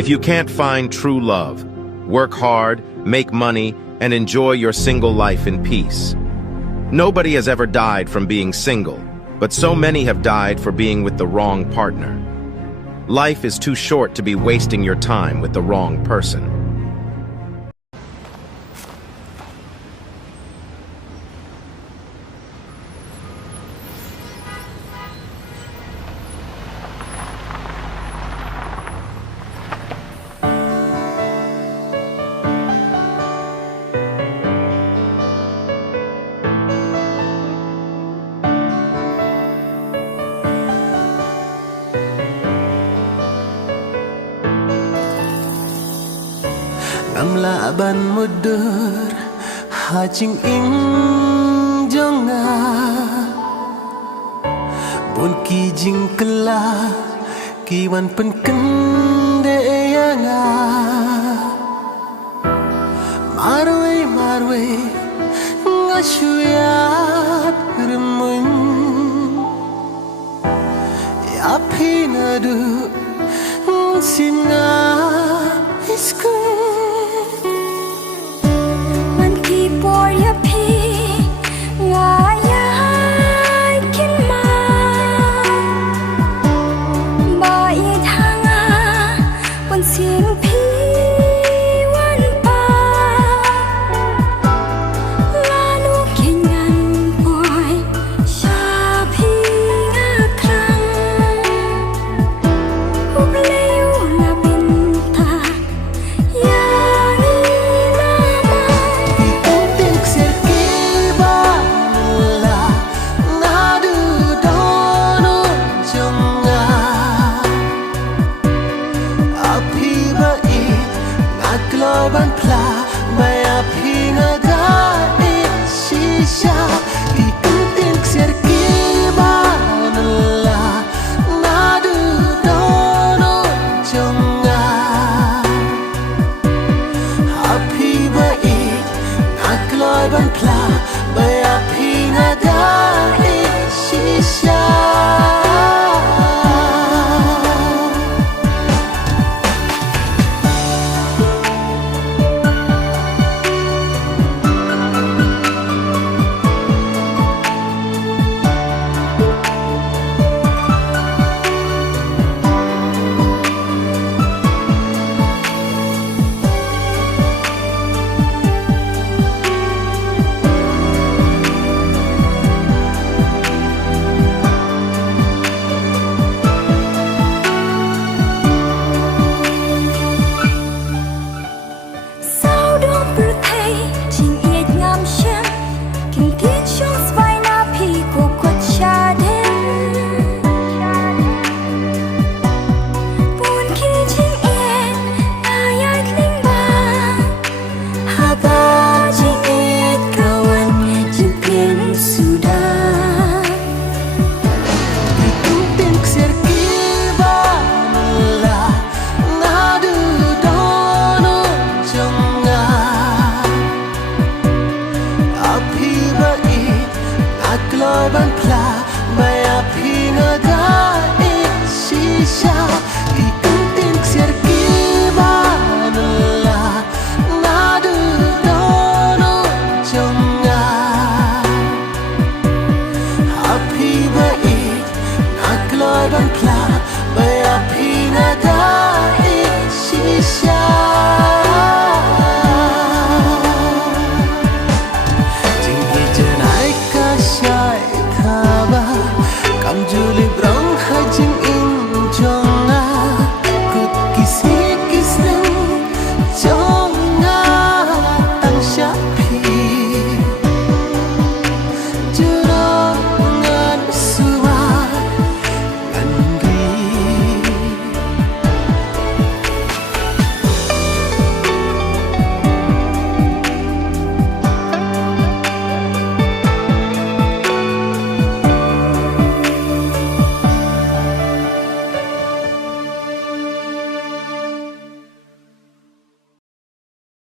If you can't find true love, work hard, make money, and enjoy your single life in peace. Nobody has ever died from being single, but so many have died for being with the wrong partner. Life is too short to be wasting your time with the wrong person. Laban mudur hajing ing jonga bun kijing kela kiwan pen kende yanga marwe ngasuyat remun ya pinadu simna iskun por ya pi ngaya kin ma ba ye thanga pon sin pi wan pa la nu kenyan poi sha pi nga krang uble yu la binta ya ban pla maya pinga da shisha ikuntin serki banala nadu dono jonga happy ba nakloy ban pla